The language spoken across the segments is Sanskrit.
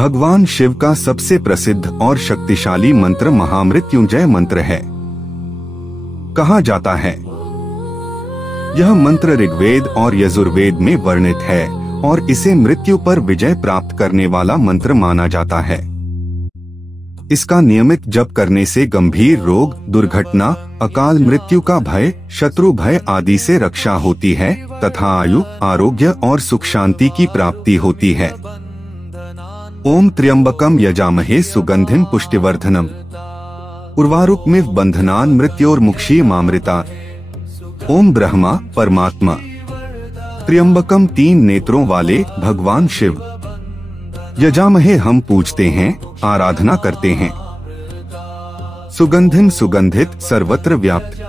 भगवान शिव का सबसे प्रसिद्ध और शक्तिशाली मंत्र महामृत्युंजय मंत्र है। कहा जाता है यह मंत्र ऋग्वेद और यजुर्वेद में वर्णित है और इसे मृत्यु पर विजय प्राप्त करने वाला मंत्र माना जाता है। इसका नियमित जप करने से गंभीर रोग, दुर्घटना, अकाल मृत्यु का भय, शत्रु भय आदि से रक्षा होती है तथा आयु, आरोग्य और सुख शांति की प्राप्ति होती है। ओम त्र्यंबकम यजामहे सुगंधिम पुष्टिवर्धनम उर्वारुकमिव बंधनान् मृत्योर्मुक्षीयमामृतात्। ओम ब्रह्मा परमात्मा त्र्यंबकम 3 नेत्रों वाले भगवान शिव। यजामहे हम पूजते हैं, आराधना करते हैं। सुगंधिम सुगंधित सर्वत्र व्याप्त।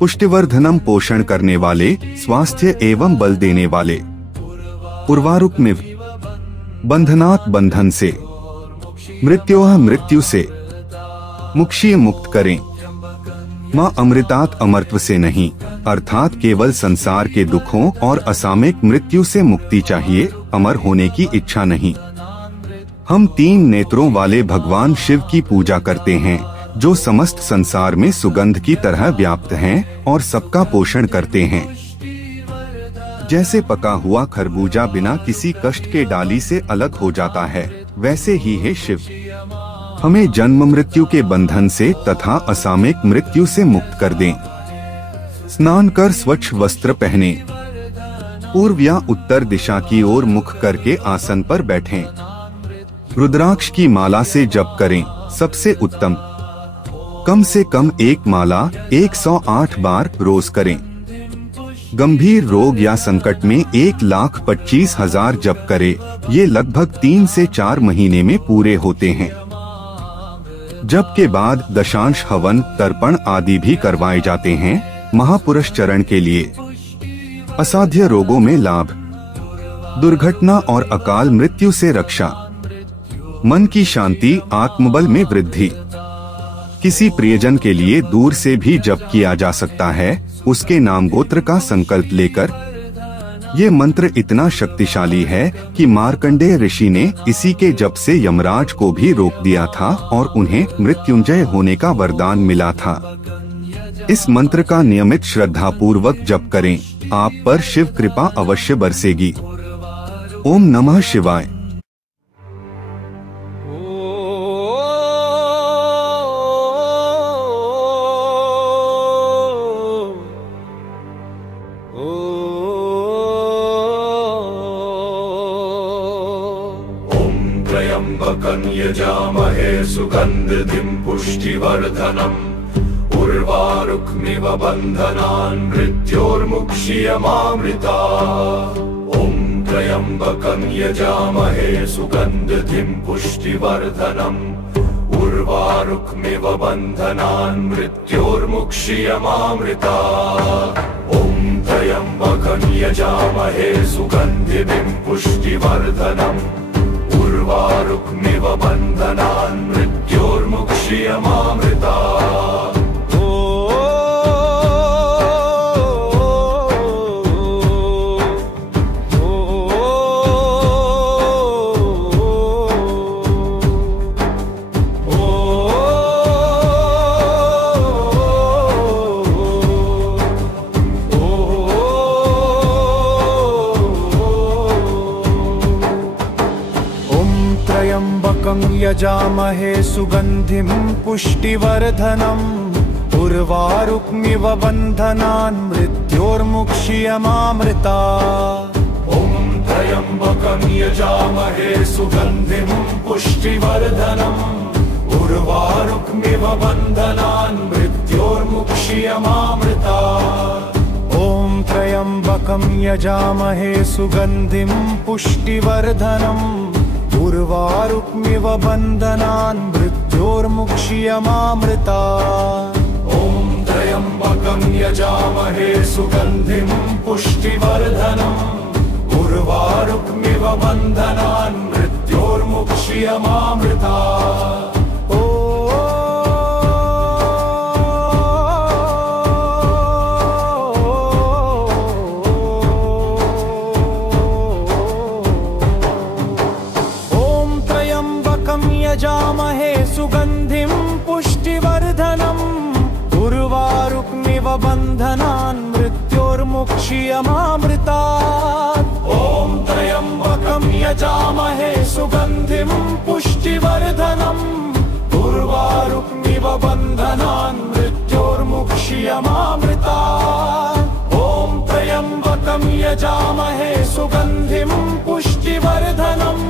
पुष्टिवर्धनम पोषण करने वाले, स्वास्थ्य एवं बल देने वाले। उर्वारुकमिव बंधनात् बंधन से, मृत्योः मृत्यु से, मुक्षीय मुक्त करें। माँ अमृतात् अमरत्व से नहीं, अर्थात केवल संसार के दुखों और असामयिक मृत्यु से मुक्ति चाहिए, अमर होने की इच्छा नहीं। हम 3 नेत्रों वाले भगवान शिव की पूजा करते हैं जो समस्त संसार में सुगंध की तरह व्याप्त हैं और सबका पोषण करते हैं। जैसे पका हुआ खरबूजा बिना किसी कष्ट के डाली से अलग हो जाता है, वैसे ही है शिव। हमें जन्म मृत्यु के बंधन से तथा असामयिक मृत्यु से मुक्त कर दें। स्नान कर स्वच्छ वस्त्र पहने, पूर्व या उत्तर दिशा की ओर मुख करके आसन पर बैठें। रुद्राक्ष की माला से जप करें, सबसे उत्तम। कम से कम एक माला 108 बार रोज करें। गंभीर रोग या संकट में 1,25,000 जप करें। ये लगभग 3 से 4 महीने में पूरे होते हैं। जप के बाद दशांश हवन, तर्पण आदि भी करवाए जाते हैं महापुरुष चरण के लिए। असाध्य रोगों में लाभ, दुर्घटना और अकाल मृत्यु से रक्षा, मन की शांति, आत्मबल में वृद्धि। किसी प्रियजन के लिए दूर से भी जप किया जा सकता है, उसके नाम गोत्र का संकल्प लेकर। ये मंत्र इतना शक्तिशाली है कि मार्कंडेय ऋषि ने इसी के जप से यमराज को भी रोक दिया था और उन्हें मृत्युंजय होने का वरदान मिला था। इस मंत्र का नियमित श्रद्धा पूर्वक जप करें, आप पर शिव कृपा अवश्य बरसेगी। ओम नमः शिवाय। त्र्यंबकं यजामहे सुगन्धिं पुष्टिवर्धनम् उर्वारुकमिव बन्धनान् मृत्योर्मुक्षीयमामृतात्। ॐ त्र्यंबकं यजामहे सुगन्धिं पुष्टिवर्धनम् उर्वारुकमिव बन्धनान् मृत्योर्मुक्षीयमामृतात्। ॐ त्र्यंबकं यजामहे सुगन्धिं पुष्टिवर्धनम् उर्वारुकमिव बन्धनान् मृत्योर्मुक्षीयमामृतात्। त्र्यंबकं यजामहे सुगन्धिं पुष्टिवर्धनम् उर्वारुकमिव बन्धनान् मृत्योर्मुक्षीयमामृतात्। ॐ त्र्यंबकं यजामहे सुगन्धिं पुष्टिवर्धनम् उर्वारुकमिव बन्धनान् मृत्योर्मुक्षीयमामृतात्। ॐ त्र्यंबकं यजामहे सुगन्धिं पुष्टिवर्धनम् उर्वारुकमिव बन्धनान् मृत्योर्मुक्षीयमामृतात्। ॐ त्र्यंबकं यजामहे सुगन्धिं पुष्टिवर्धनम् उर्वारुकमिव बन्धनान् मृत्योर्मुक्षीयमामृतात्। त्र्यम्बकं यजामहे सुगन्धिं पुष्टिवर्धनम् उर्वारुकमिव बन्धनान् मृत्योर्मुक्ष्यमामृतात्। ॐ त्र्यम्बकं यजामहे सुगन्धिं पुष्टिवर्धनम् उर्वारुकमिव बन्धनान् मृत्योर्मुक्ष्यमामृतात्। ॐ त्र्यम्बकं यजामहे सुगन्धिं पुष्टिवर्धनम्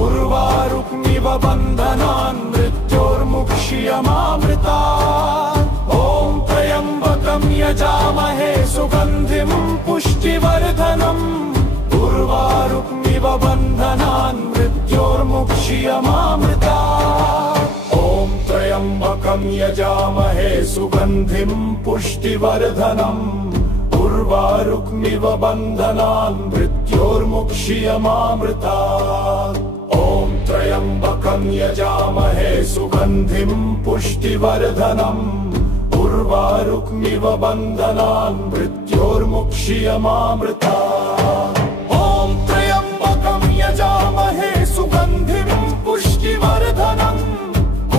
उर्वारुकमिव बन्धनान् मृत्योर्मुक्ष्यमामृतात्। ॐ त्र्यम्बकं यजामहे सुगन्धिं पुष्टिवर्धनम् उर्वारुकमिव बन्धनान् मृत्योर्मुक्ष्यमामृतात्। ॐ त्र्यम्बकं यजामहे सुगन्धिं पुष्टिवर्धनम् उर्वारुकमिव बन्धनान् मृत्योर्मुक्ष्यमामृतात्। ॐ त्र्यम्बकं यजामहे सुगन्धिं पुष्टिवर्धनम् उर्वारुकमिव बन्धनान् मृत्योर्मुक्ष्यमामृतात्। ॐ त्र्यम्बकं यजामहे सुगन्धिं पुष्टिवर्धनम्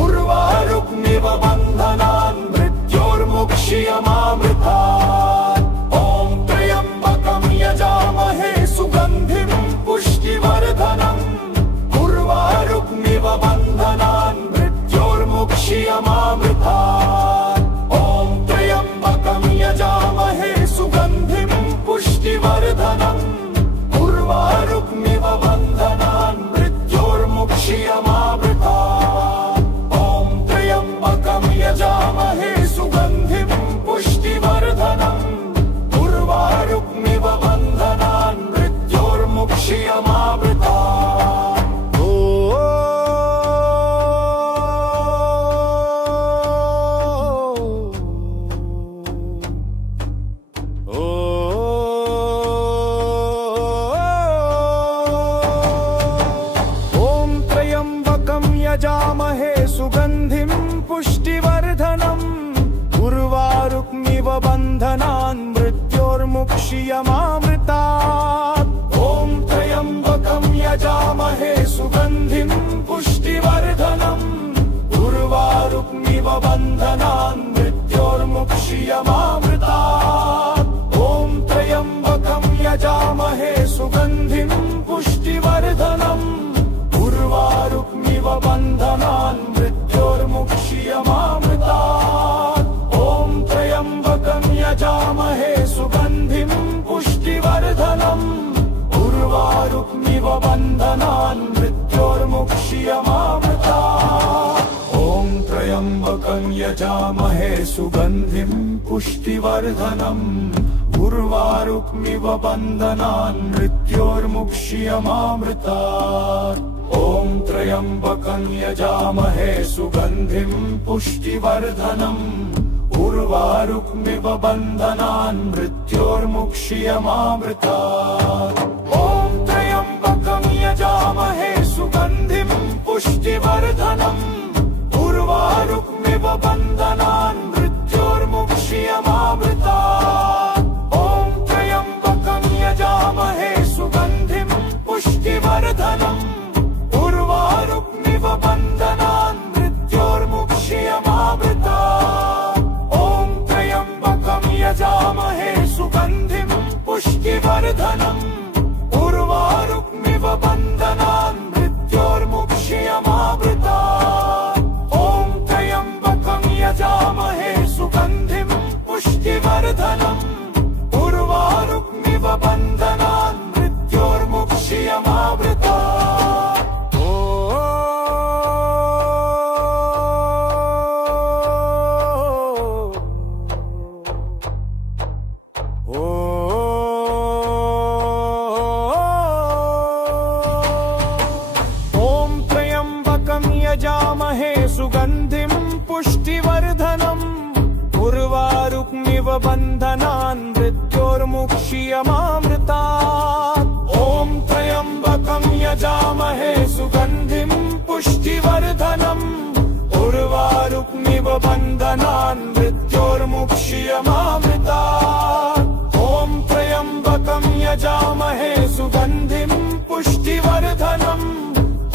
उर्वारुकमिव बन्धनान् मृत्योर्मुक्ष्यमामृतात्। ॐ त्र्यम्बकं यजामहे सुगन्धिं पुष्टिवर्धनम् उर्वारुकमिव बन्धनान् मृत्योर्मुक्ष्यमामृतात्। ॐ त्र्यम्बकं यजामहे सुगन्धिं पुष्टिवर्धनम् उर्वारुकमिव बन्धनान् मृत्योर्मुक्ष्यमामृतात्। ॐ त्र्यम्बकं यजामहे सुगन्धिं पुष्टिवर्धनम् उर्वारुकमिव बन्धनान् मृत्योर्मुक्ष्यमामृतात्। यजामहे सुगन्धिं पुष्टिवर्धनम् उर्वारुकमिव बन्धनान् मृत्योर्मुक्ष्यमामृतात्। ॐ त्र्यम्बकं यजामहे सुगन्धिं पुष्टिवर्धनम् उर्वारुकमिव बन्धनान् मृत्योर्मुक्ष्यमामृतात्। ॐ त्र्यम्बकं यजामहे सुगन्धिं पुष्टिवर्धनम् उर्वारुकमिव बन्धनान् मृत्योर्मुक्ष्यमामृतात्। ॐ त्र्यम्बकं यजामहे सुगन्धिं पुष्टिवर्धनम् उर्वारुकमिव बन्धनान् मृत्योर्मुक्ष्यमामृतात्। ॐ त्र्यम्बकं यजामहे सुगन्धिं पुष्टिवर्धनम् उर्वारुकमिव बन्धनान् मृत्योर्मुक्ष्यमामृतात्। ॐ त्र्यम्बकं यजामहे सुगन्धिं पुष्टिवर्धनम् उर्वारुकमिव बन्धनान् मृत्योर्मुक्ष्यमामृतात्। ॐ त्र्यम्बकं यजामहे सुगन्धिं पुष्टिवर्धनम् उर्वारुकमिव बन्धनान् मृत्योर्मुक्ष्यमामृतात्। ॐ त्र्यम्बकं यजामहे सुगन्धिं पुष्टिवर्धनम् उर्वारुकमिव बन्धनान् मृत्योर्मुक्ष्यमामृतात्। ॐ त्र्यम्बकं यजामहे सुगन्धिं पुष्टिवर्धनम् उर्वारुकमिव बन्धनान् मृत्योर्मुक्ष्यमामृतात्। ॐ त्र्यम्बकं यजामहे सुगन्धिं पुष्टिवर्धनम् उर्वारुकमिव बन्धनान् मृत्योर्मुक्ष्यमामृतात्। यजामहे सुगन्धिं पुष्टिवर्धनम् उर्वारुकमिव बन्धनान् मृत्योर्मुक्ष्यमामृतात्। ॐ त्र्यम्बकं यजामहे सुगन्धिं पुष्टिवर्धनम् उर्वारुकमिव बन्धनान् मृत्योर्मुक्ष्यमामृतात्। ॐ त्र्यम्बकं यजामहे सुगन्धिं पुष्टिवर्धनम्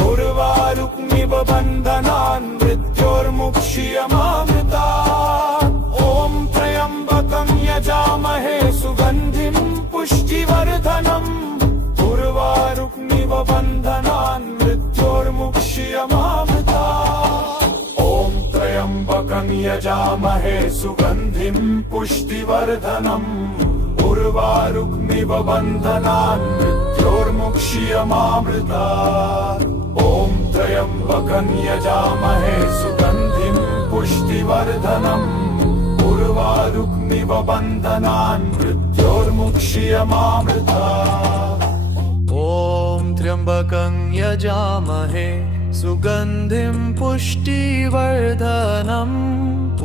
उर्वारुकमिव उर्वारुकमिव बन्धनान् मृत्योर्मुक्ष्यमामृतात्। ॐ त्र्यम्बकं यजामहे सुगन्धिं पुष्टिवर्धनम् उर्वारुकमिव बन्धनान् मृत्योर्मुक्ष्यमामृतात्। ॐ त्र्यम्बकं यजामहे सुगन्धिं पुष्टिवर्धनम् उर्वारुकमिव बन्धनान् मृत्योर्मुक्ष्यमामृतात्। ॐ त्र्यम्बकं यजामहे सुगन्धिं पुष्टिवर्धनम् उर्वारुकमिव बन्धनान् मृत्योर्मुक्ष्यमामृतात्। ॐ त्र्यम्बकं यजामहे सुगन्धिं पुष्टिवर्धनम्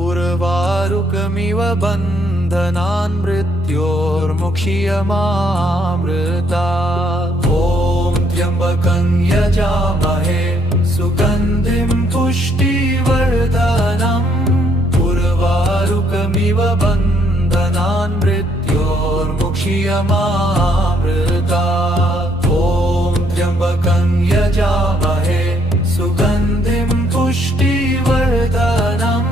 उर्वारुकमिव बन्धनान् मृत्योर्मुक्ष्यमामृतात्। ॐ त्र्यम्बकं यजामहे सुगन्धिं पुष्टिवर्धनम् उर्वारुकमिव बन्धनान् मृत्योर्मुक्ष्यमामृतात्। ॐ त्र्यम्बकं यजामहे सुगन्धिं पुष्टिवर्धनम्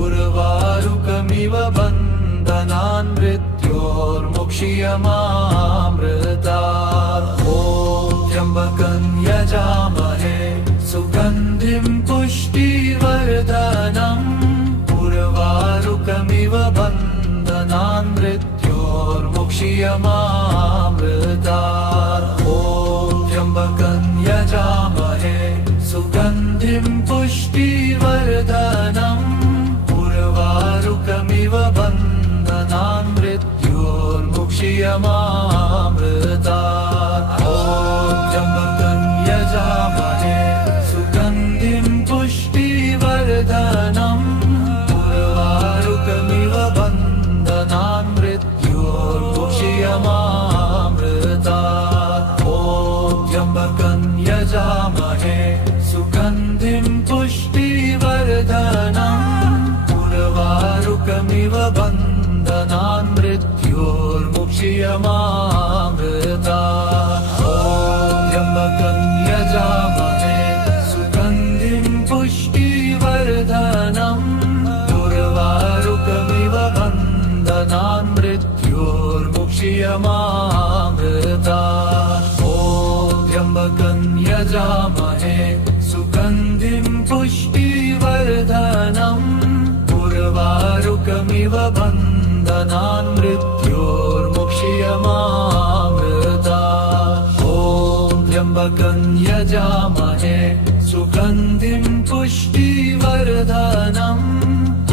उर्वारुकमिव बन्धनान् मृत्योर्मुक्ष्यमामृतात्। ॐ त्र्यम्बकं यजामहे सुगन्धिं पुष्टिवर्धनम् उर्वारुकमिव बन्धनान् मृत्योर्मुक्ष्यमामृतात्। ॐ त्र्यम्बकं यजामहे सुगन्धिं पुष्टिवर्धनम् उर्वारुकमिव बन्धनान् मृत्योर्मुक्ष्यमामृतात्। ॐ त्र्यम्बकं यजामहे सुगन्धिं पुष्टिवर्धनम् उर्वारुकमिव बन्धनान् मृत्योर्मुक्ष्यमामृतात्। ॐ त्र्यम्बकं यजामहे सुगन्धिं पुष्टिवर्धनम् उर्वारुकमिव बन्धनान् मृत्योर्मुक्ष्यमामृतात्। ॐ त्र्यम्बकं यजामहे सुगन्धिं पुष्टिवर्धनम् उर्वारुकमिव बन्धनान् मृत्योर्मुक्ष्यमामृतात्। ॐ त्र्यम्बकं यजामहे सुगन्धिं पुष्टिवर्धनम् उर्वारुकमिव बन्धनान् मृत्योर्मुक्ष्यमामृतात्। ॐ त्र्यम्बकं यजामहे सुगन्धिं पुष्टिवर्धनम्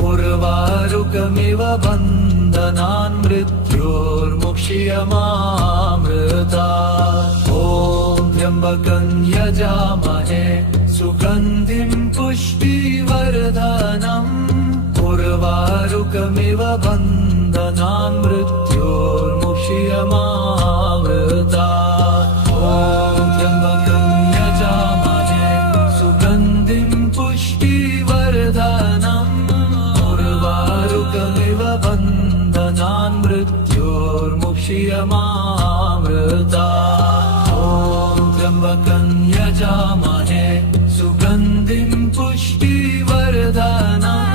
उर्वारुकमिव बन्धनान् मृत्योर्मुक्ष्यमामृतात्। ॐ त्र्यम्बकं यजामहे सुगन्धिं पुष्टिवर्धनम् उर्वारुकमिव बन्धनान् मृत्योर्मुक्ष्यमामृतात्। ॐ त्र्यम्बकं यजामहे सुगन्धिं पुष्टिवर्धनम् उर्वारुकमिव बन्धनान् मृत्योर्मुक्ष्यमामृतात्। ॐ त्र्यम्बकं यजामहे सुगन्धिं पुष्टिवर्धनम्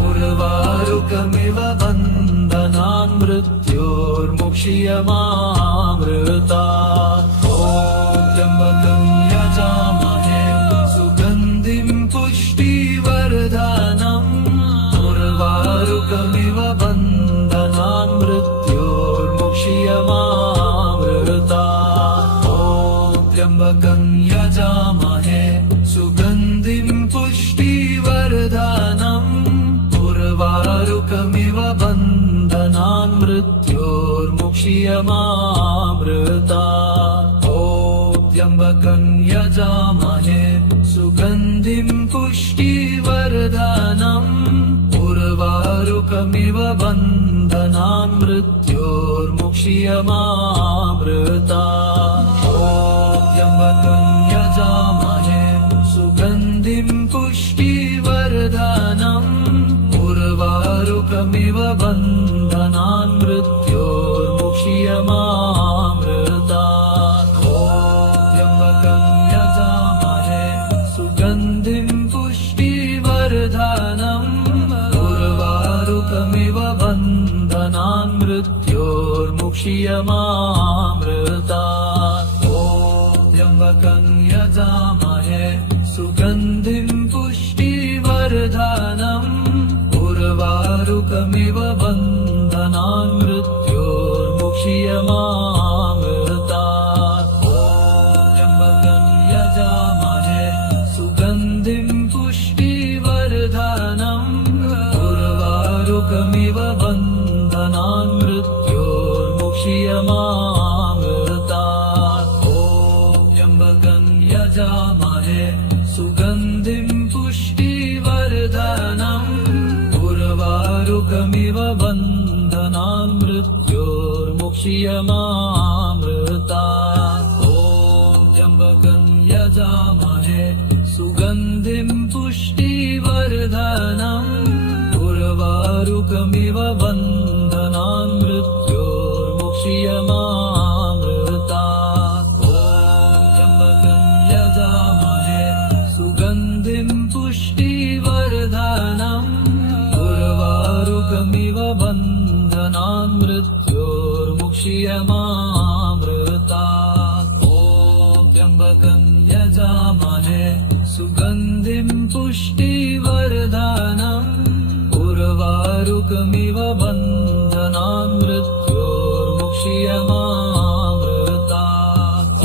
उर्वारुकमिव बन्धनान् मृत्योर्मुक्ष्यमामृतात्। ॐ त्र्यम्बकं यजामहे सुगन्धिं पुष्टिवर्धनम् उर्वारुकमिव बन्धनान् मृत्योर्मुक्ष्यमामृतात्। ॐ त्र्यम्बकं यजामहे सुगन्धिं पुष्टिवर्धनम् उर्वारुकमिव बन्धनान् मृत्योर्मुक्ष्यमामृतात्। ॐ त्र्यम्बकं यजामहे सुगन्धिं पुष्टिवर्धनम् उर्वारुकमिव बन्धनान् मृत्योर्मुक्ष्यमामृतात्। ॐ त्र्यम्बकं यजामहे सुगन्धिं पुष्टिवर्धनम् उर्वारुकमिव बन्धनान् मृत्योर्मुक्ष्यमामृतात्। ॐ त्र्यम्बकं यजामहे सुगन्धिं मृत्योर्मुक्षीयमामृतात्। ॐ त्र्यम्बकं यजामहे सुगन्धिं पुष्टिवर्धनम् उर्वारुकमिव बन्धनान् मृत्योर्मुक्षीयमामृतात्। ॐ त्र्यम्बकं यजामहे सुगन्धिं पुष्टिवर्धनम् उर्वारुकमिव बन्धनान् मृत्योर्मुक्षीयमामृतात्। ॐ त्र्यम्बकं यजामहे सुगन्धिं पुष्टिवर्धनम् उर्वारुकमिव बन्धनान् मृत्योर्मुक्षीयमामृतात्। ॐ त्र्यम्बकं यजामहे सुगन्धिं पुष्टिवर्धनम् उर्वारुकमिव बन्धनान् मृत्योर्मुक्षीयमामृतात्। ॐ त्र्यम्बकं यजामहे सुगन्धिं पुष्टिवर्धनम् उर्वारुकमिव बन्धनान् मृत्योर्मुक्षीयमामृतात्। ॐ त्र्यम्बकं यजामहे सुगन्धिं पुष्टिवर्धनम् उर्वारुकमिव बन्धनान् मृत्योर्मुक्षीयमामृतात्।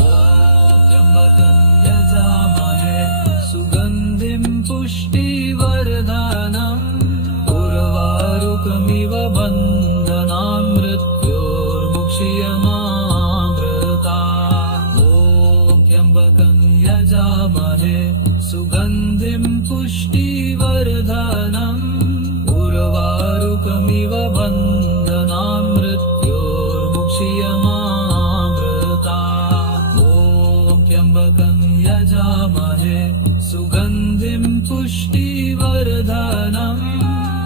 ॐ त्र्यम्बकं यजामहे सुगन्धिं पुष्टिवर्धनम् उर्वारुकमिव बन्धनान् मृत्योर्मुक्षीयमामृतात्। ॐ त्र्यम्बकं यजामहे सुगन्धिं पुष्टिवर्धनम्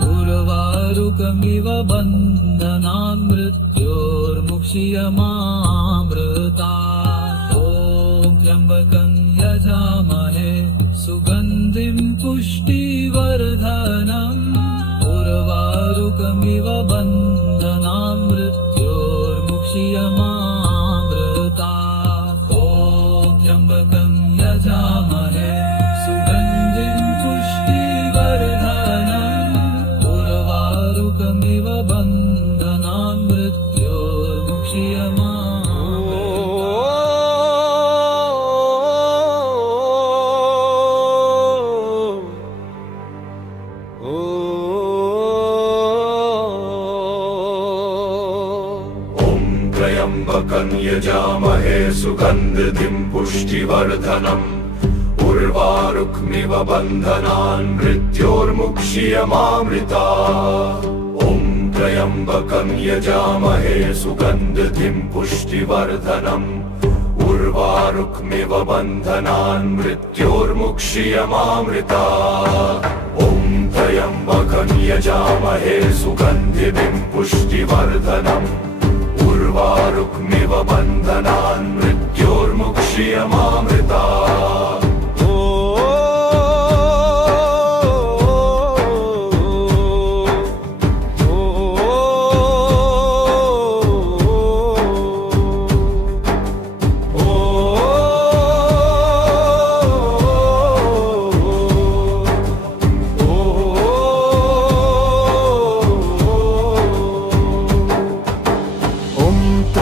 उर्वारुकमिव बन्धनान् मृत्योर्मुक्षीयमामृतात्। ॐ त्र्यम्बकं यजामहे सुगन्धिं पुष्टिवर्धनम् उर्वारुकमिव बन्धनान् मृत्योर्मुक्षीयमामृतात्। ॐ त्र्यम्बकं यजामहे सुगन्धिं पुष्टिवर्धनम् उर्वारुकमिव बन्धनान् मृत्योर्मुक्षीयमामृतात्। ॐ त्र्यम्बकं यजामहे सुगन्धिं पुष्टिवर्धनम् उर्वारुकमिव बन्धनान् मृत्योर्मुक्षीयमामृतात्। त्र्यम्बकं यजामहे सुगन्धिं पुष्टिवर्धनम् उर्वारुकमिव बन्धनान् मृत्योर्मुक्षीयमामृतात्। ॐ त्र्यम्बकं यजामहे सुगन्धिं पुष्टिवर्धनम् उर्वारुकमिव बन्धनान् मृत्योर्मुक्षीयमामृतात्। ॐ त्र्यम्बकं यजामहे सुगन्धिं पुष्टिवर्धनम् उर्वारुकमिव बन्धनान् मृत्योर्मुक्षीयमामृतात्।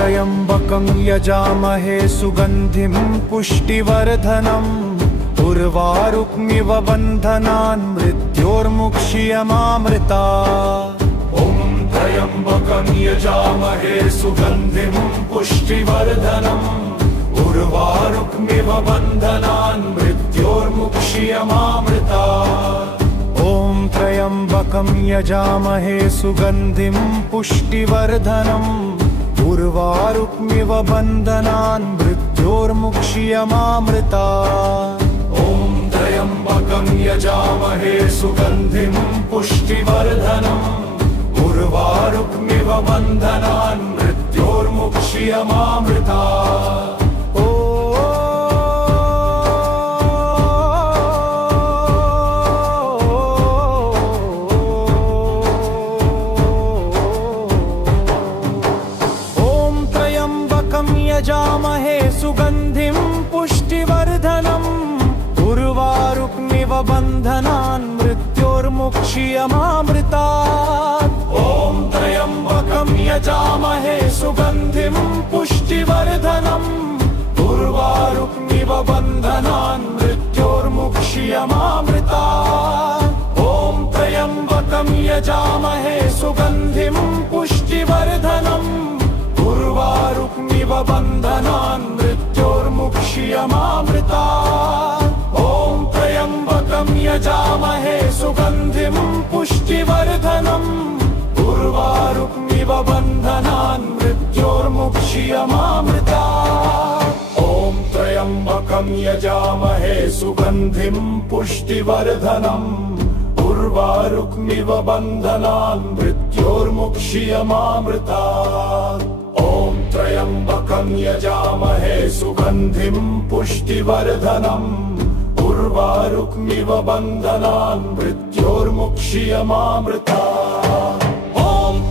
त्र्यम्बकं यजामहे सुगन्धिं पुष्टिवर्धनम् उर्वारुकमिव बन्धनान् मृत्योर्मुक्षीयमामृतात्। ॐ त्र्यम्बकं यजामहे सुगन्धिं पुष्टिवर्धनम् उर्वारुकमिव बन्धनान् मृत्योर्मुक्षीयमामृतात्। ॐ त्र्यम्बकं यजामहे सुगन्धिं पुष्टिवर्धनम् उर्वारुकमिव बन्धनान् मृत्योर्मुक्षीयमामृतात्। ॐ त्र्यम्बकं यजामहे सुगन्धिं पुष्टिवर्धनम् उर्वारुकमिव बन्धनान् मृत्योर्मुक्षीयमामृतात्। बन्धनान् मृत्योर्मुक्ष्यमामृतात्। ॐ त्र्यम्बकं यजामहे सुगन्धिं पुष्टिवर्धनम् उर्वारुकमिव बन्धनान् मृत्योर्मुक्ष्यमामृतात्। ॐ त्र्यम्बकं यजामहे सुगन्धिं पुष्टिवर्धनम् उर्वारुकमिव बन्धनान् मृत्योर्मुक्ष्यमामृतात्। ॐ त्र्यम्बकं यजामहे सुगन्धिं पुष्टिवर्धनम् उर्वारुकमिव बन्धनान् मृत्योर्मुक्ष्यमामृतात्। ॐ त्र्यम्बकं यजामहे सुगन्धिं पुष्टिवर्धनम् उर्वारुकमिव बन्धनान् मृत्योर्मुक्ष्यमामृतात्। ॐ त्र्यम्बकं यजामहे सुगन्धिं पुष्टिवर्धनम् उर्वारुकमिव बन्धनान् मृत्योर्मुक्ष्यमामृतात्। ॐ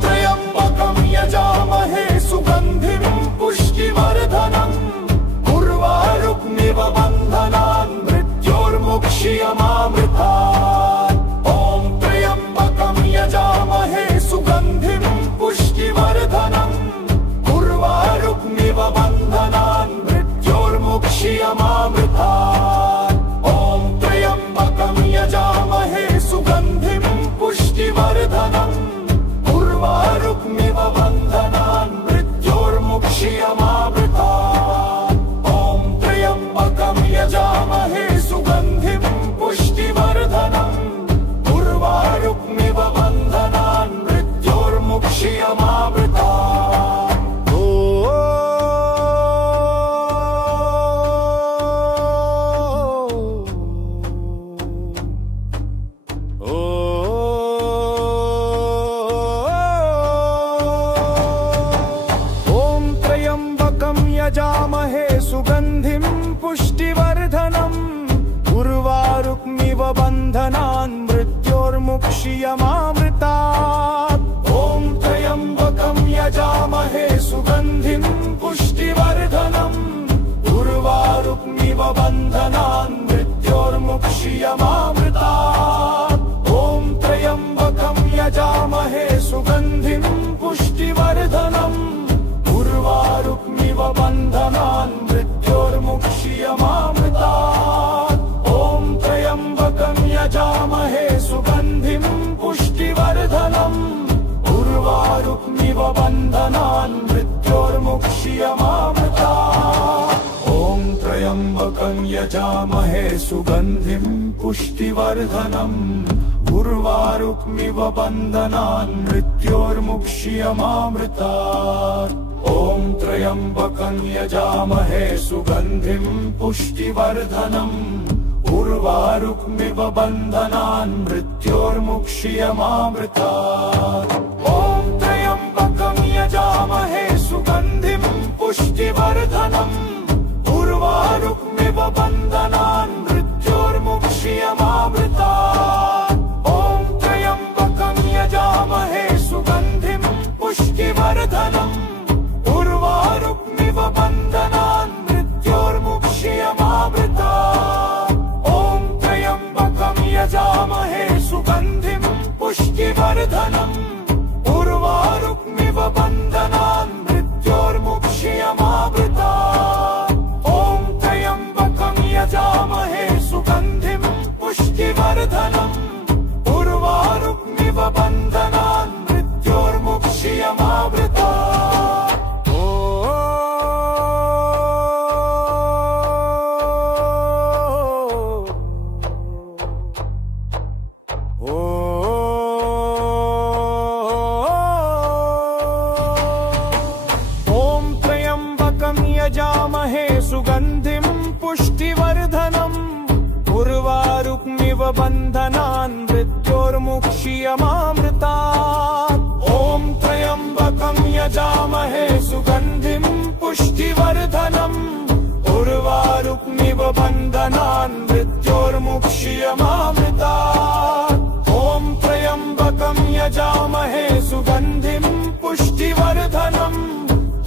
त्र्यम्बकं यजामहे सुगन्धिं पुष्टिवर्धनम् उर्वारुकमिव बन्धनान् मृत्योर्मुक्ष्यमामृतात्। ॐ त्र्यम्बकं यजामहे सुगन्धिं पुष्टिवर्धनम् उर्वारुकमिव बन्धनान् मृत्योर्मुक्ष्यमामृतात्। ॐ त्र्यम्बकं यजामहे सुगन्धिं पुष्टिवर्धनम् उर्वारुकमिव बन्धनान् मृत्योर्मुक्ष्यमामृतात्। ॐ त्र्यम्बकं यजामहे सुगन्धिं पुष्टिवर्धनम् उर्वारुकमिव बन्धनान् मृत्योर्मुक्ष्यमामृतात्। यजामहे सुगन्धिं पुष्टिवर्धनम् उर्वारुकमिव बन्धनान् मृत्योर्मुक्ष्यमामृतात्। ॐ त्र्यम्बकं यजामहे सुगन्धिं पुष्टिवर्धनम् उर्वारुकमिव बन्धनान् मृत्योर्मुक्ष्यमामृतात्। ॐ त्र्यम्बकं यजामहे सुगन्धिं पुष्टिवर्धनम् उर्वारुकमिव बन्धनान् मृत्योर्मुक्ष्यमामृतात्। ॐ त्र्यम्बकं यजामहे सुगन्धिं पुष्टिवर्धनम् उर्वारुकमिव बन्धनान् मृत्योर्मुक्ष्यमामृतात्। ॐ त्र्यम्बकं यजामहे सुगन्धिं पुष्टिवर्धनम् उर्वारुकमिव बन्धनान् मृत्योर्मुक्ष्यमामृतात्। ॐ त्र्यम्बकं यजामहे सुगन्धिं पुष्टिवर्धनम् उर्वारुकमिव बन्धनान् मृत्योर्मुक्ष्यमामृतात्। ॐ त्र्यम्बकं यजामहे सुगन्धिं पुष्टिवर्धनम् उर्वारुकमिव बन्धनान् मृत्योर्मुक्ष्यमामृतात्। ॐ त्र्यम्बकं यजामहे सुगन्धिं पुष्टिवर्धनम् उर्वारुकमिव बन्धनान् मृत्योर्मुक्ष्यमामृतात्। ॐ त्र्यम्बकं यजामहे सुगन्धिं पुष्टिवर्धनम् उर्वारुकमिव बन्धनान् मृत्योर्मुक्ष्यमामृतात्। ॐ त्र्यम्बकं यजामहे सुगन्धिं पुष्टिवर्धनम् उर्वारुकमिव बन्धनान् मृत्योर्मुक्ष्यमामृतात्। यजामहे सुगन्धिं पुष्टिवर्धनम् उर्वारुकमिव बन्धनान् मृत्योर्मुक्ष्यमामृतात्। ॐ त्र्यम्बकं यजामहे सुगन्धिं पुष्टिवर्धनम् उर्वारुकमिव बन्धनान् मृत्योर्मुक्ष्यमामृतात्। ॐ त्र्यम्बकं यजामहे सुगन्धिं पुष्टिवर्धनम्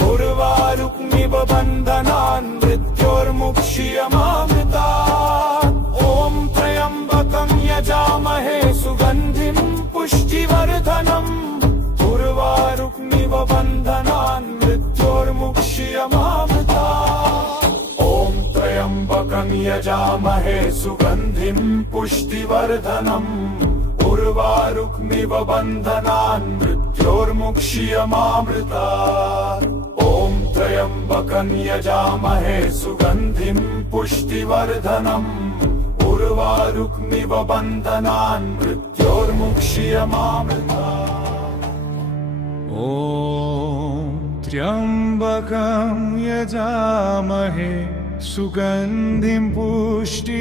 उर्वारुकमिव बन्धनान् मृत्योर्मुक्ष्यमामृतात्। ॐ त्र्यम्बकं यजामहे सुगन्धिं पुष्टिवर्धनम् उर्वारुक्मिव बन्धनान् मृत्योर्मुक्ष्यमामृतात् ॐ त्र्यम्बकं यजामहे सुगन्धिं पुष्टिवर्धनम् उर्वारुक्मिव बन्धनान् मृत्योर्मुक्ष्यमामृतात् ॐ त्र्यम्बकं यजामहे सुगन्धिं पुष्टिवर्धनम्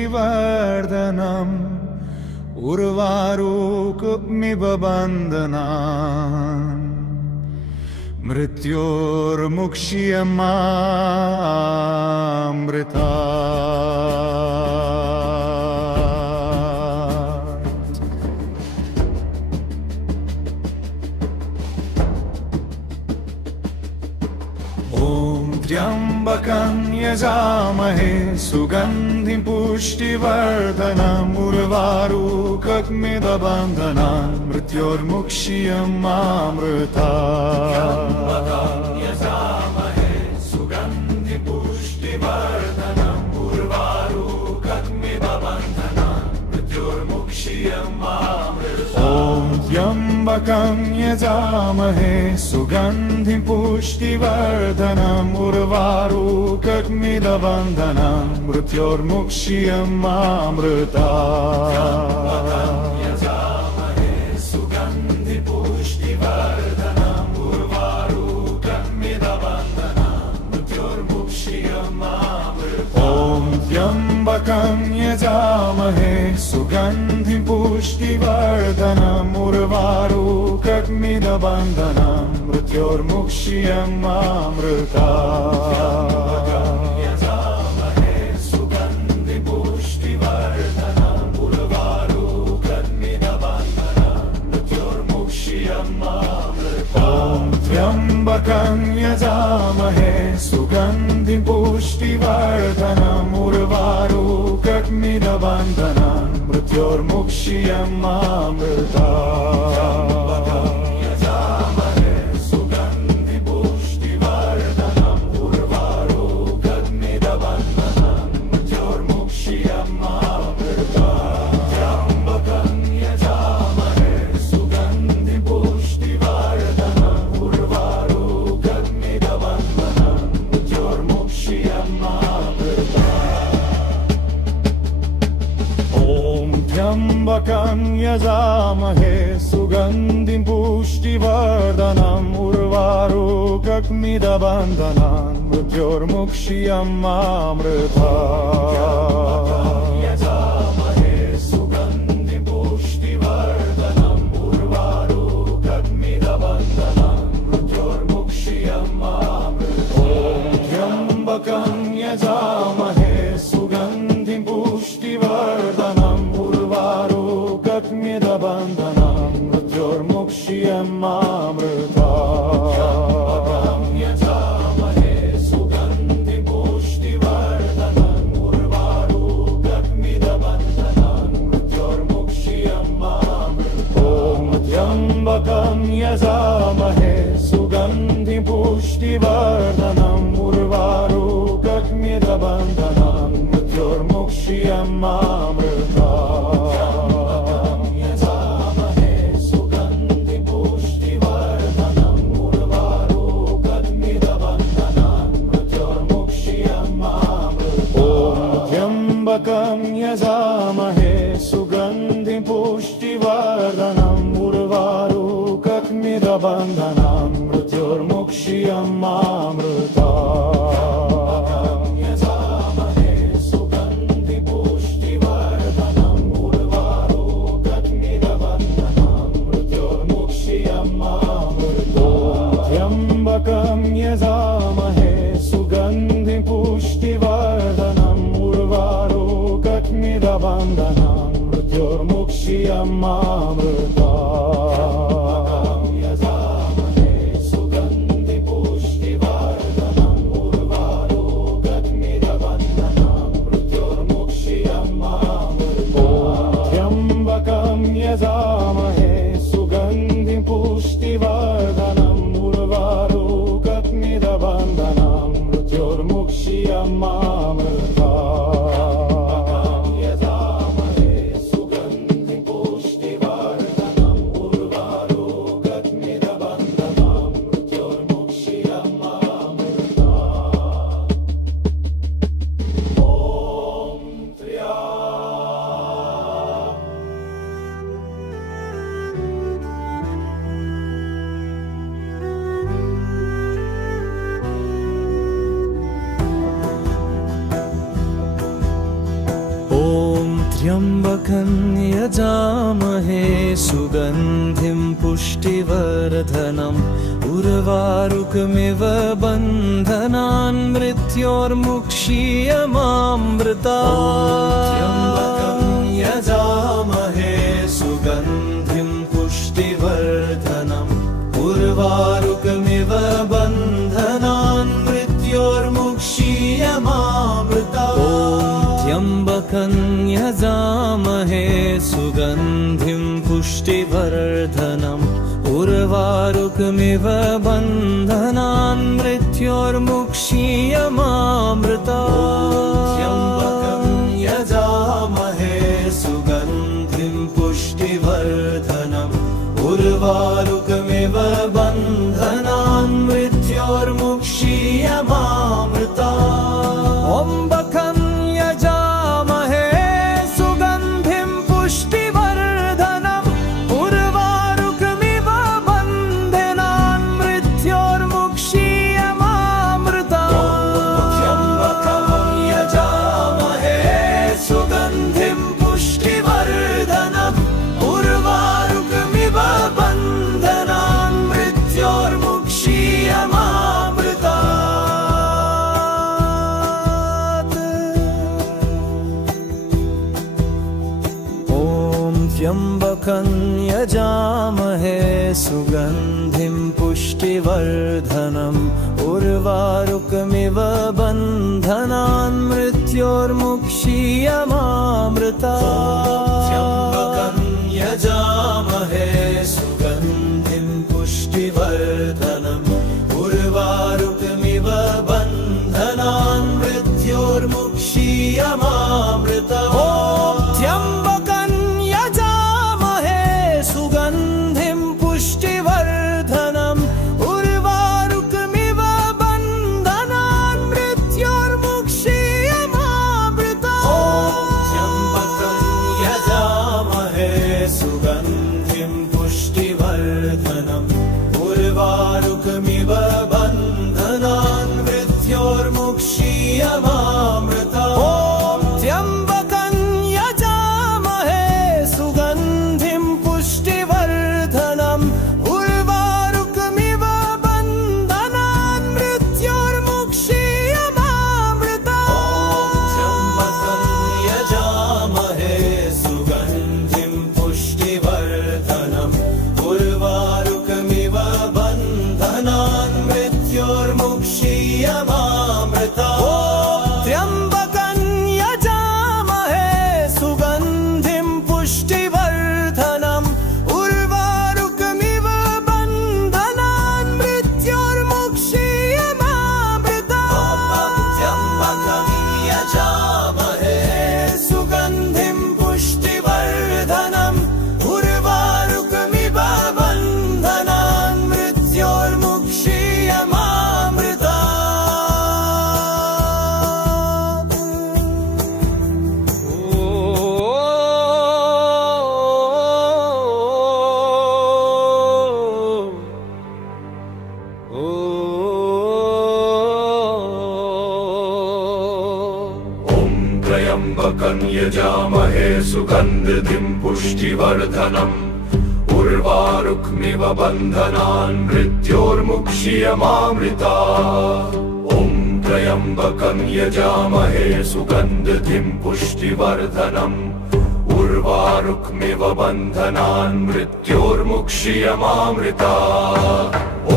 उर्वारुकमिव बन्धनान् मृत्योर्मुक्ष्यमामृतात् ॐ त्र्यम्बकं यजामहे सुगन्धिं पुष्टिवर्धनम् उर्वारुकमिव बन्धनान् मृत्योर्मुक्ष्यमामृतात् यजामहे सुगन्धिं पुष्टिवर्धनम् उर्वारुकमिव बन्धनान् मृत्योर्मुक्ष्यमामृतात् ॐ त्र्यम्बकं यजामहे सुगन्धिं पुष्टिवर्धनम् उर्वारुकमिव बन्धनान् मृत्योर्मुक्ष्यमामृतात् यजामहे सुगन्धिं पुष्टिवर्धनम् उर्वारुकमिव बन्धनान् मृत्योर्मुक्ष्यमामृतात् ॐ त्र्यम्बकं यजामहे सुगन्धिं पुष्टिवर्धनम् उर्वारुकमिव बन्धनान् मृत्योर्मुक्ष्यमामृतात् यजामहे सुगन्धिं पुष्टिवर्धनम् उर्वारुकमिव बन्धनान् मृत्योर्मुक्ष्यमामृतात् ॐ त्र्यम्बकं यजामहे सुगन्धिं पुष्टिवर्धनम् उर्वारुकमिव बन्धनान् मृत्योर्मुक्ष्यमामृतात् यजामहे सुगन्धिं पुष्टिवर्धनम् उर्वारुकमिव बन्धनान् मृत्योर्मुक्ष्यमामृतात् त्र्यम्बकं यजामहे सुगन्धिं पुष्टिवर्धनम् उर्वारुकमिव बन्धनान् मृत्योर्मुक्ष्यमामृतात् ॐ त्र्यम्बकं यजामहे सुगन्धिं पुष्टिवर्धनम् उर्वारुकमिव बन्धनान् मृत्योर्मुक्ष्यमामृतात् यजामहे सुगन्धिं पुष्टिवर्धनम् उर्वारुकमिव बन्धनान् मृत्योर्मुक्ष्यमामृतात् ॐ त्र्यम्बकं यजामहे सुगन्धिं पुष्टिवर्धनम् उर्वारुकमिव बन्धनान् मृत्योर्मुक्ष्यमामृतात् यजामहे सुगन्धिं पुष्टिवर्धनम् उर्वारुकमिव बन्धनान् मृत्योर्मुक्ष्यमामृतात् ॐ त्र्यम्बकं यजामहे सुगन्धिं पुष्टिवर्धनम् उर्वारुकमिव बन्धनान् मृत्योर्मुक्ष्यमामृतात् यजामहे सुगन्धिं पुष्टिवर्धनम् उर्वारुकमिव बन्धनान् मृत्योर्मुक्ष्यमामृतात् ॐ त्र्यम्बकं यजामहे सुगन्धिं पुष्टिवर्धनम् उर्वारुकमिव बन्धनान् मृत्योर्मुक्ष्यमामृतात् यजामहे सुगन्धिं पुष्टिवर्धनम् उर्वारुकमिव बन्धनान् मृत्योर्मुक्ष्यमामृतात् त्र्यम्बकं यजामहे सुगन्धिं पुष्टिवर्धनम् उर्वारुकमिव बन्धनान् मृत्योर्मुक्ष्यमामृतात् यजामहे सुगन्धिं पुष्टिवर्धनम् उर्वारुकमिव बन्धनान् मृत्योर्मुक्ष्यमामृतात् त्र्यम्बकं यजामहे सुगन्धिं पुष्टिवर्धनम् उर्वारुकमिव बन्धनान् मृत्योर्मुक्ष्यमामृतात् त्र्यम्बकं यजामहे सुगन्धिं पुष्टिवर्धनम् उर्वारुकमिव बन्धनान् मृत्योर्मुक्षीयमामृतात्। त्र्यम्बकं यजामहे सुगन्धिं पुष्टिवर्धनम् उर्वारुकमिव बन्धनान् मृत्योर्मुक्षीयमामृतात्। त्र्यम्बकं यजामहे सुगन्धिं पुष्टिवर्धनम् उर्वारुकमिव बन्धनान् मृत्योर्मुक्षीयमामृतात्। त्र्यम्बकं यजामहे सुगन्धिं पुष्टिवर्धनम् उर्वारुकमिव बन्धनान् मृत्योर्मुक्षीयमामृतात्। त्र्यम्बकं यजामहे सुगन्धिं पुष्टिवर्धनम् उर्वारुकमिव बन्धनान् मृत्योर्मुक्षीयमामृतात्। त्र्यम्बकं यजामहे सुगन्धिं पुष्टिवर्धनम् उर्वारुकमिव बन्धनान् मृत्योर्मुक्षीयमामृतात्। त्र्यम्बकं यजामहे सुगन्धिं पुष्टिवर्धनम् उर्वारुकमिव बन्धनान् मृत्योर्मुक्षीयमामृतात्। त्र्यम्बकं यजामहे सुगन्धिं पुष्टिवर्धनम् उर्वारुकमिव बन्धनान् मृत्योर्मुक्षीयमामृतात्। त्र्यम्बकं यजामहे सुगन्धिं पुष्टिवर्धनम् उर्वारुकमिव बन्धनान् मृत्योर्मुक्षीयमामृतात्। त्र्यम्बकं यजामहे सुगन्धिं पुष्टिवर्धनम् उर्वारुकमिव बन्धनान् मृत्योर्मुक्षीयमामृतात्। त्र्यम्बकं यजामहे सुगन्धिं पुष्टिवर्धनम् उर्वारुकमिव बन्धनान् मृत्योर्मुक्षीयमामृतात्। त्र्यम्बकं यजामहे सुगन्धिं पुष्टिवर्धनम् उर्वारुकमिव बन्धनान् मृत्योर्मुक्षीयमामृतात्। त्र्यम्बकं यजामहे सुगन्धिं पुष्टिवर्धनम् उर्वारुकमिव बन्धनान् मृत्योर्मुक्षीयमामृतात्। त्र्यम्बकं यजामहे सुगन्धिं पुष्टिवर्धनम् उर्वारुकमिव बन्धनान् मृत्योर्मुक्षीयमामृतात्। ॐ त्र्यम्बकं यजामहे सुगन्धिं पुष्टिवर्धनम् उर्वारुकमिव बन्धनान् मृत्योर्मुक्षीयमामृतात्। ॐ त्र्यम्बकं यजामहे सुगन्धिं पुष्टिवर्धनम् उर्वारुकमिव बन्धनान् मृत्योर्मुक्षीयमामृतात्। ॐ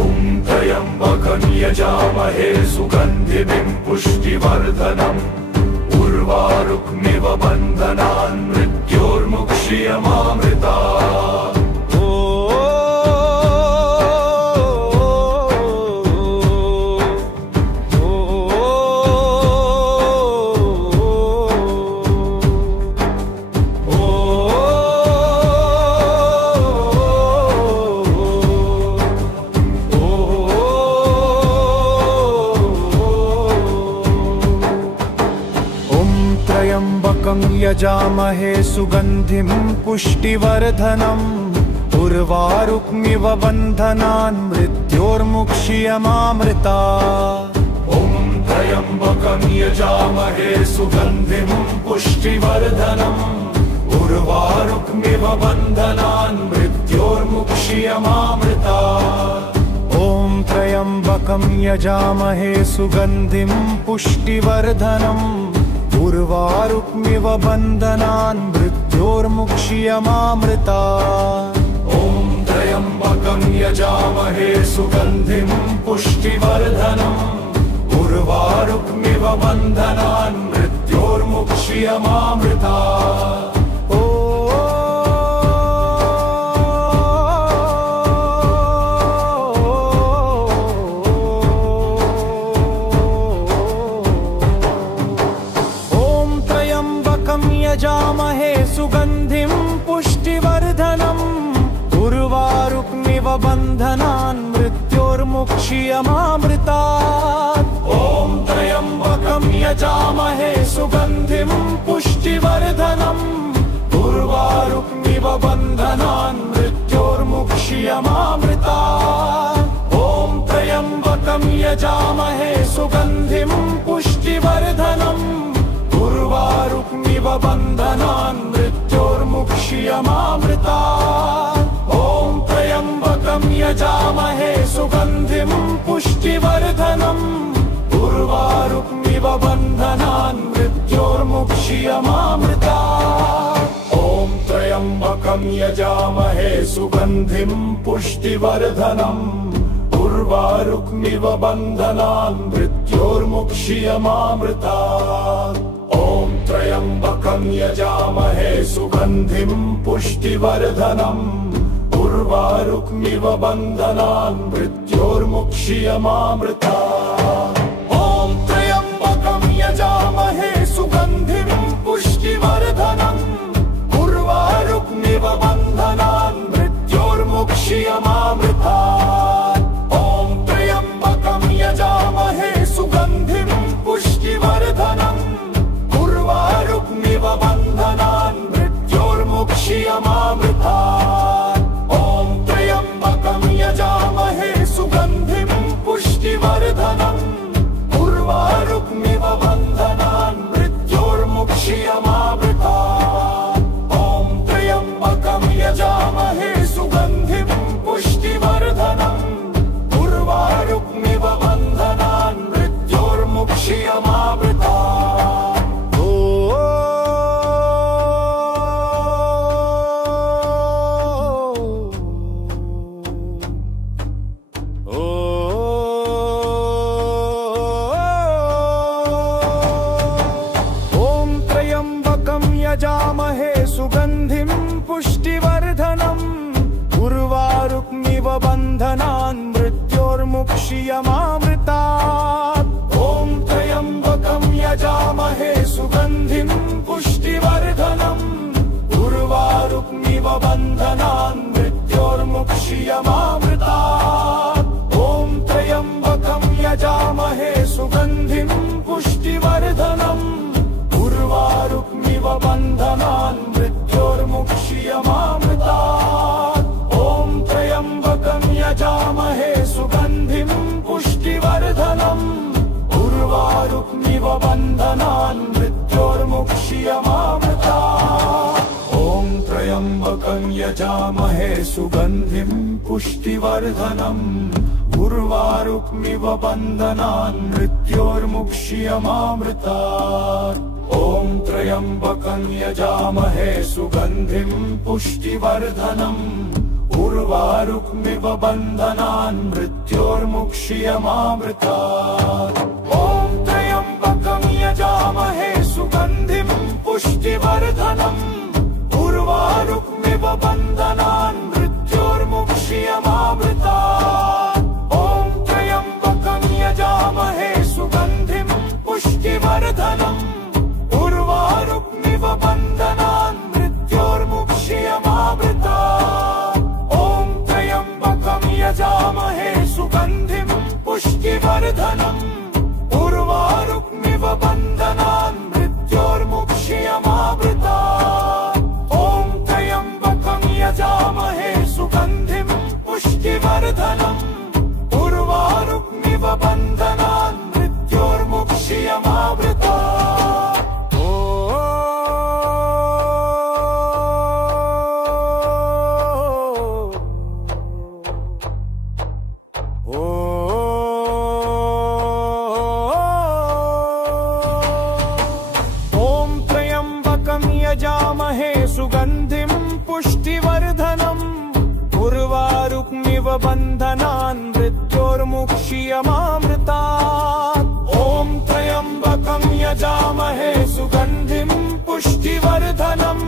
त्र्यम्बकं यजामहे सुगन्धिं पुष्टिवर्धनम् उर्वारुकमिव बन्धनान् मृत्योर्मुक्षीयमामृतात्। त्र्यम्बकं यजामहे सुगन्धिं पुष्टिवर्धनम् उर्वारुकमिव बन्धनान् मृत्योर्मुक्षीयमामृतात्। ॐ त्र्यम्बकं यजामहे सुगन्धिं पुष्टिवर्धनम् बन्धनान् मृत्योर्मुक्ष्यमामृतात्। ॐ त्र्यम्बकं यजामहे सुगन्धिं पुष्टिवर्धनम् उर्वारुकमिव बन्धनान् मृत्योर्मुक्ष्यमामृतात्। ॐ त्र्यम्बकं यजामहे सुगन्धिं पुष्टिवर्धनम् उर्वारुकमिव बन्धनान् मृत्योर्मुक्ष्यमामृतात्। यजामहे सुगन्धिं पुष्टिवर्धनम् उर्वारुकमिव बन्धनान् मृत्योर्मुक्ष्यमामृतात्। ॐ त्र्यम्बकं यजामहे सुगन्धिं पुष्टिवर्धनम् उर्वारुकमिव बन्धनान् मृत्योर्मुक्ष्यमामृतात्। ॐ त्र्यम्बकं यजामहे सुगन्धिं पुष्टिवर्धनम् उर्वारुकमिव बन्धनान् मृत्योर्मुक्ष्यमामृतात्। ॐ त्र्यम्बकं यजामहे सुगन्धिं पुष्टिवर्धनम् उर्वारुकमिव बन्धनान् मृत्योर्मुक्ष्यमामृतात्। ॐ त्र्यम्बकं यजामहे सुगन्धिं पुष्टिवर्धनम् उर्वारुकमिव बन्धनान् मृत्योर्मुक्ष्यमामृतात्। ॐ त्र्यम्बकं यजामहे सुगन्धिं पुष्टिवर्धनम् उर्वारुकमिव बन्धनान् मृत्योर्मुक्ष्यमामृतात्। ॐ त्र्यम्बकं यजामहे सुगन्धिं पुष्टिवर्धनम् उर्वारुकमिव बन्धनान् मृत्योर्मुक्ष्यमामृतात्। ॐ त्र्यम्बकं यजामहे सुगन्धिं पुष्टिवर्धनम् उर्वारुकमिव बन्धनान् मृत्योर्मुक्ष्यमामृतात्। ॐ त्र्यम्बकं यजामहे सुगन्धिं पुष्टिवर्धनम् उर्वारुकमिव बन्धनान् मृत्योर्मुक्ष्यमामृतात्। ॐ त्र्यम्बकं यजामहे सुगन्धिं पुष्टिवर्धनम् उर्वारुकमिव बन्धनान् मृत्योर्मुक्ष्यमामृतात्। यजामहे सुगन्धिं पुष्टिवर्धनम् उर्वारुकमिव बन्धनान् मृत्योर्मुक्ष्यमामृतात्। ॐ त्र्यम्बकं यजामहे सुगन्धिं पुष्टिवर्धनम् उर्वारुकमिव बन्धनान् मृत्योर्मुक्ष्यमामृतात्। ॐ त्र्यम्बकं यजामहे सुगन्धिं पुष्टिवर्धनम् उर्वारुकमिव बन्धनान् मृत्योर्मुक्ष्यमामृतात्। ॐ त्र्यम्बकं यजामहे सुगन्धिं पुष्टिवर्धनम् उर्वारुकमिव बन्धनान् मृत्योर्मुक्ष्यमामृतात्। ॐ त्र्यम्बकं यजामहे सुगन्धिं पुष्टिवर्धनम् उर्वारुकमिव बन्धनान् मृत्योर्मुक्ष्यमामृतात्। ॐ त्र्यम्बकं यजामहे सुगन्धिं पुष्टिवर्धनम् उर्वारुकमिव बन्धनान् मृत्योर्मुक्ष्यमामृतात्। ॐ त्र्यम्बकं यजामहे सुगन्धिं पुष्टिवर्धनम् उर्वारुकमिव बन्धनान् मृत्योर्मुक्ष्यमामृतात्। ॐ त्र्यम्बकं यजामहे सुगन्धिं पुष्टिवर्धनम् उर्वारुकमिव बन्धनान् मृत्योर्मुक्ष्यमामृतात्। ॐ त्र्यम्बकं यजामहे सुगन्धिं पुष्टिवर्धनम् उर्वारुकमिव बन्धनान् मृत्योर्मुक्ष्यमामृतात्। ॐ त्र्यम्बकं यजामहे सुगन्धिं पुष्टिवर्धनम् उर्वारुकमिव बन्धनान् मृत्योर्मुक्ष्यमामृतात्। ॐ त्र्यम्बकं यजामहे सुगन्धिं पुष्टिवर्धनम् उर्वारुकमिव बन्धनान् मृत्योर्मुक्ष्यमामृतात्। ॐ त्र्यम्बकं यजामहे सुगन्धिं पुष्टिवर्धनम् उर्वारुकमिव बन्धनान् मृत्योर्मुक्ष्यमामृतात्। ॐ त्र्यम्बकं यजामहे सुगन्धिं पुष्टिवर्धनम् उर्वारुकमिव बन्धनान् मृत्योर्मुक्ष्यमामृतात्। सुगन्धिं पुष्टिवर्धनम् उर्वारुक्मिव बन्धनान् मृत्योर्मुक्ष्यमामृतात्। ॐ त्र्यम्बकं यजामहे सुगन्धिं पुष्टिवर्धनम्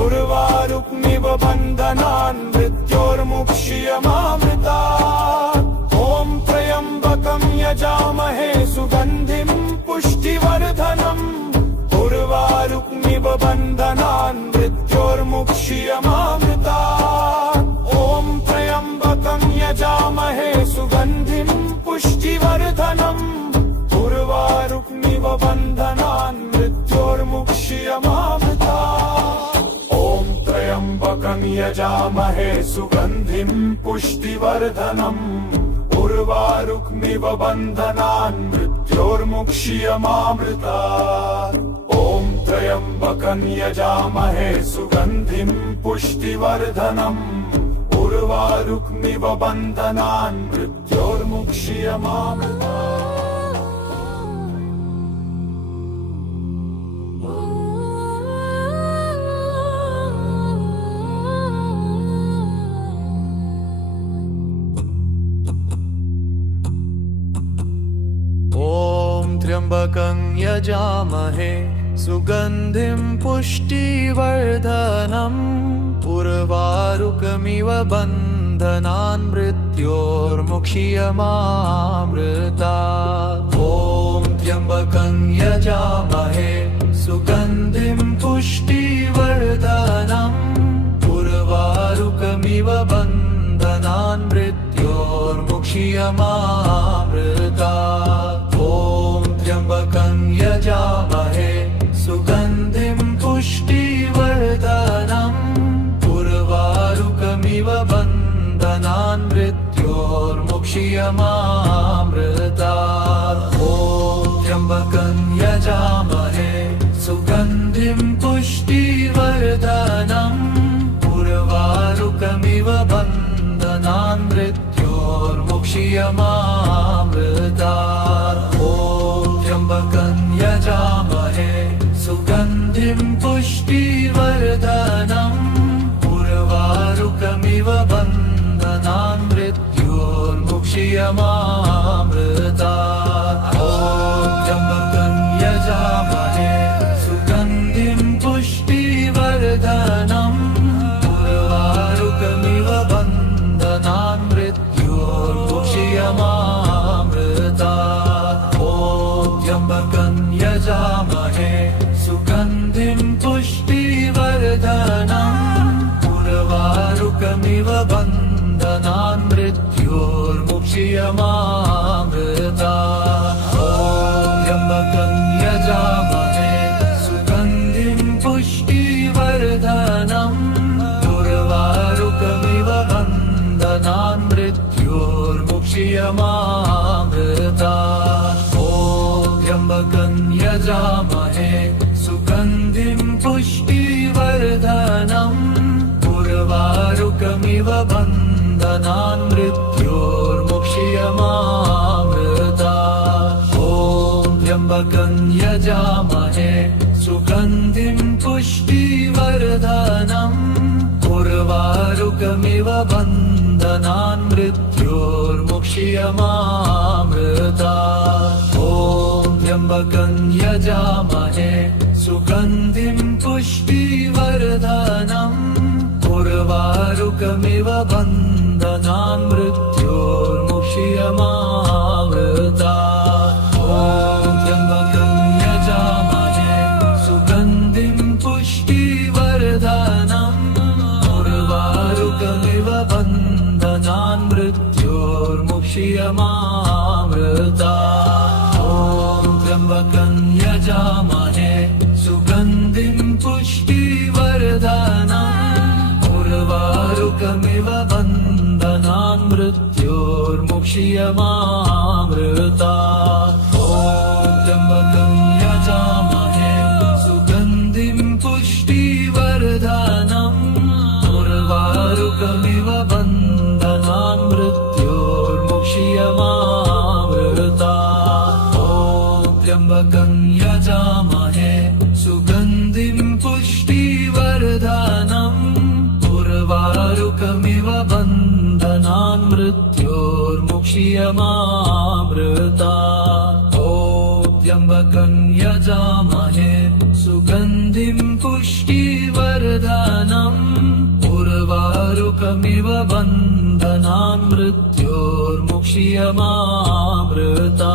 उर्वारुक्मिव बन्धनान् मृत्योर्मुक्ष्यमामृतात्। ॐ त्र्यम्बकं यजामहे सुगन्धिं पुष्टिवर्धनम् उर्वारुक्मिव बन्धनान् मृत्योर्मुक्ष्यमामृतात्। ॐ त्र्यम्बकं यजामहे सुगन्धिं पुष्टिवर्धनम् उर्वारुक्मिव बन्धनान् मृत्योर्मुक्ष्यमामृतात्। ॐ त्र्यम्बकं यजामहे सुगन्धिं पुष्टिवर्धनम् उर्वारुक्मिव बन्धनान् मृत्योर्मुक्ष्यमामृतात्। ॐ त्र्यम्बकं यजामहे सुगन्धिं पुष्टिवर्धनम् उर्वारुक्मिव बन्धनान् मृत्योर्मुक्ष्यमामृतात्। त्र्यम्बकं यजामहे सुगन्धिं पुष्टिवर्धनम् उर्वारुकमिव बन्धनान् मृत्योर्मुक्ष्यमामृतात्। ॐ त्र्यम्बकं यजामहे सुगन्धिं पुष्टिवर्धनम् उर्वारुकमिव बन्धनान् मृत्योर्मुक्ष्यमामृतात्। त्र्यम्बकं यजामहे सुगन्धिं पुष्टिवर्धनम् उर्वारुकमिव बन्धनान् मृत्योर्मुक्ष्यमामृतात्। ॐ त्र्यम्बकं यजामहे सुगन्धिं पुष्टिवर्धनम् उर्वारुकमिव बन्धनान् मृत्योर्मुक्ष्यमामृतात्। त्र्यम्बकं यजामहे सुगन्धिं पुष्टिवर्धनम् उर्वारुकमिव बन्धनान् मृत्योर्मुक्ष्यमामृतात्। त्र्यम्बकं यजामहे सुगन्धिं पुष्टिवर्धनम् उर्वारुकमिव बन्धनान् मृत्योर्मुक्ष्यमामृतात्। त्र्यम्बकं यजामहे सुगन्धिं पुष्टिवर्धनम् उर्वारुकमिव बन्धनान् मृत्योर्मुक्ष्यमामृतात्। त्र्यम्बकं यजामहे सुगन्धिं पुष्टिवर्धनम् उर्वारुकमिव बन्धनान् मृत्योर्मुक्ष्यमामृतात्। त्र्यम्बकं यजामहे सुगन्धिं पुष्टिवर्धनम् उर्वारुकमिव बन्धनान् मृत्योर्मुक्ष्यमामृतात्। त्र्यम्बकं यजामहे सुगन्धिं पुष्टिवर्धनम् उर्वारुकमिव बन्धनान् मृत्योर्मुक्ष्यमामृतात्। त्र्यम्बकं यजामहे सुगन्धिं पुष्टिवर्धनम् उर्वारुकमिव बन्धनान् मृत्योर्मुक्ष्यमामृतात्। त्र्यम्बकं यजामहे सुगन्धिं पुष्टिवर्धनम् उर्वारुकमिव बन्धनान् मृत्योर्मुक्ष्यमामृतात्। त्र्यम्बकं यजामहे सुगन्धिं पुष्टिवर्धनम् उर्वारुकमिव बन्धनान् मृत्योर्मुक्ष्यमामृतात्। त्र्यम्बकं यजामहे सुगन्धिं पुष्टिवर्धनम् उर्वारुकमिव बन्धनान् मृत्योर्मुक्ष्यमामृतात्। त्र्यम्बकं यजामहे सुगन्धिं पुष्टिवर्धनम् क्षीयमामृता त्र्यम्बकं यजामहे सुगन्धिं पुष्टिवर्धनम् उर्वारुकमिव बन्धनान् मृत्योर्मुक्षीयमामृता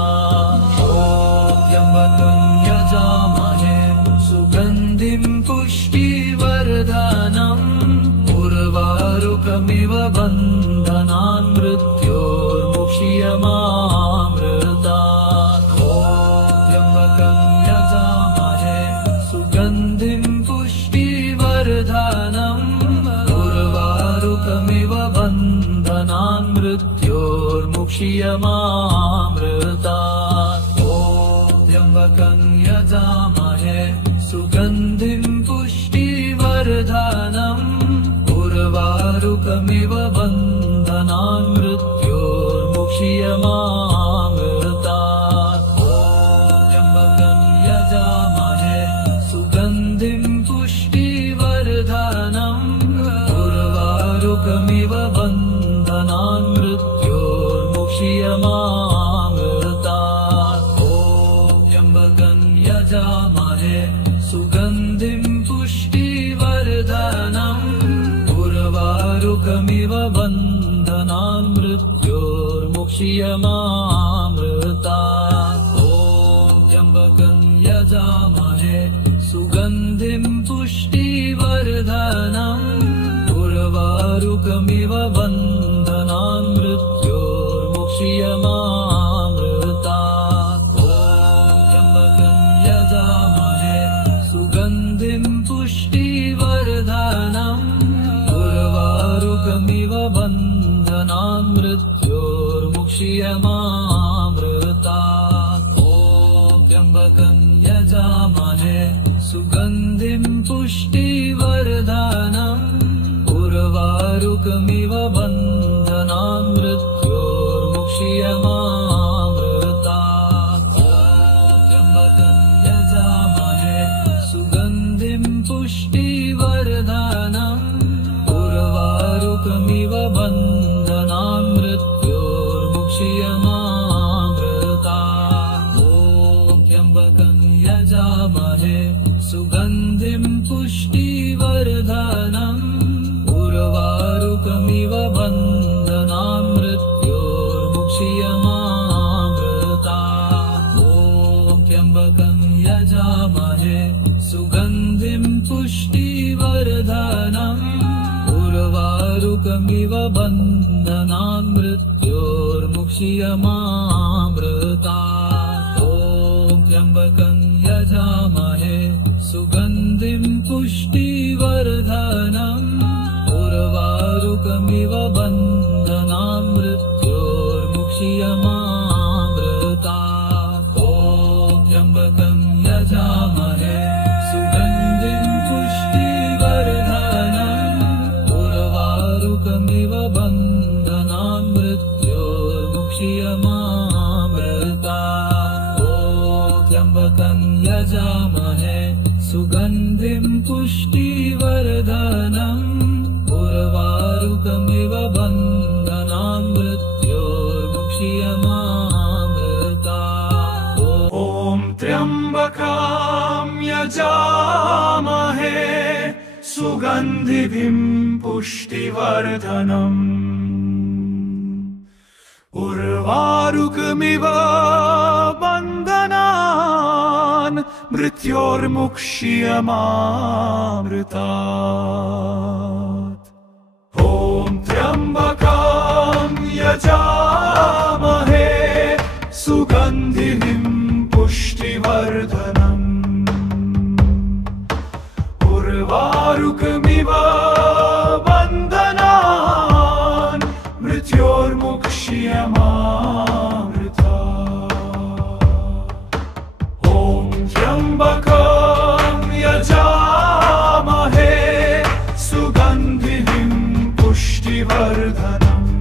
त्र्यम्बकं यजामहे सुगन्धिं पुष्टिवर्धनम् उर्वारुकमिव बन्धनान् मृत्योर्मुक्षीयमामृता त्र्यम्बकं यजामहे सुगन्धिं पुष्टिवर्धनम् उर्वारुकमिव बन्धनान् मृत्योर्मुक्षीयमामृता त्र्यम्बकं यजामहे सुगन्धिं पुष्टिवर्धनम् उर्वारुकमिव बन्धनान् मृत्योर्मुक्षीयमामृता त्र्यम्बकं यजामहे सुगन्धिं पुष्टिवर्धनम् उर्वारुकमिव बन्धनान् मृत्योर्मुक्षीयमामृता त्र्यम्बकं यजामहे सुगन्धिं पुष्टिवर्धनम् उर्वारुकमिव बन्धनान् मृत्योर्मुक्षीयमामृता त्र्यम्बकं यजामहे सुगन्धिं पुष्टिवर्धनम् उर्वारुकमिव बन्धनान् मृत्योर्मुक्षीयमामृता त्र्यम्बकं यजामहे सुगन्धिं पुष्टिवर्धनम् उर्वारुकमिव बन्धनान् मृत्योर्मुक्षीयमामृता त्र्यम्बकं यजामहे सुगन्धिं पुष्टिवर्धनम् उर्वारुकमिव बन्धनान् मृत्योर्मुक्षीयमामृता त्र्यम्बकं यजामहे सुगन्धिं पुष्टिवर्धनम् उर्वारुकमिव बन्धनान् मृत्योर्मुक्षीयमामृता त्र्यम्बकं यजामहे सुगन्धिं पुष्टिवर्धनम् उर्वारुकमिव बन्धनान् मृत्योर्मुक्षीयमामृता त्र्यम्बकं यजामहे सुगन्धिं पुष्टिवर्धनम् उर्वारुकमिव बन्धनान् मृत्योर्मुक्षीयमामृता त्र्यम्बकं यजामहे सुगन्धिं पुष्टिवर्धनम् उर्वारुकमिव बन्धनान् मृत्योर्मुक्षीयमामृता त्र्यम्बकं यजामहे सुगन्धिं पुष्टिवर्धनम् उर्वारुकमिव बन्धनान् मृत्योर्मुक्षीयमामृता त्र्यम्बकं यजामहे सुगन्धिं पुष्टिवर्धनम् उर्वारुकमिव बन्धनान् मृत्योर्मुक्षीयमामृता ॐ त्र्यम्बकं यजामहे सुगन्धिं पुष्टिवर्धनम् उर्वारुकमिव बन्धनान् मृत्योर्मुक्षीयमामृता ॐ त्र्यम्बकं यजामहे सुगन्धिं पुष्टिवर्धनम् उर्वारुकमिव बन्धनान् मृत्योर्मुक्षीयमामृता ॐ त्र्यम्बकं यजामहे सुगन्धिं पुष्टिवर्धनम्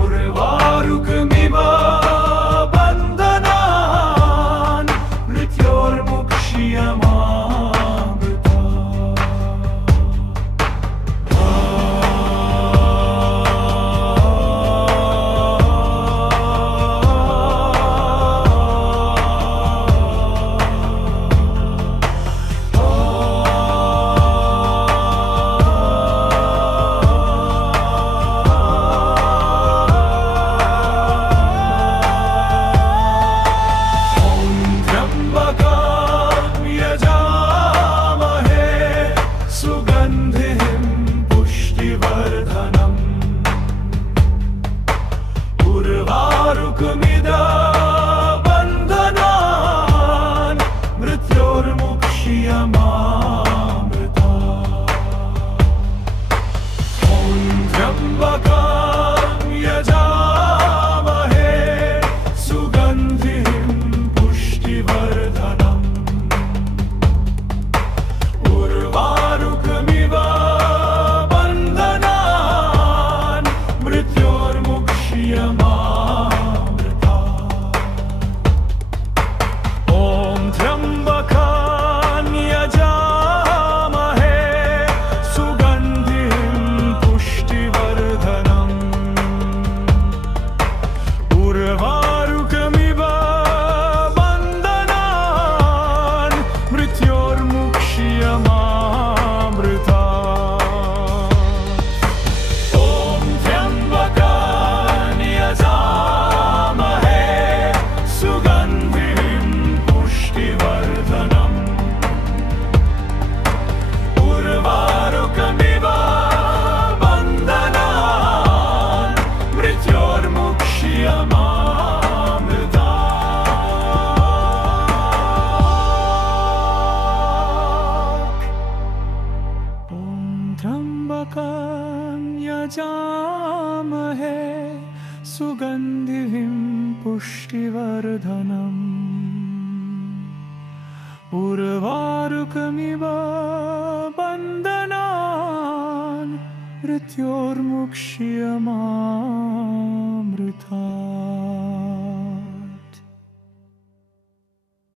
उर्वारुकमिव बन्धनान् मृत्योर्मुक्षीयमामृता सुगन्धिं पुष्टिवर्धनम् उर्वारुकमिव बन्धनान् मृत्योर्मुक्ष्यमामृता।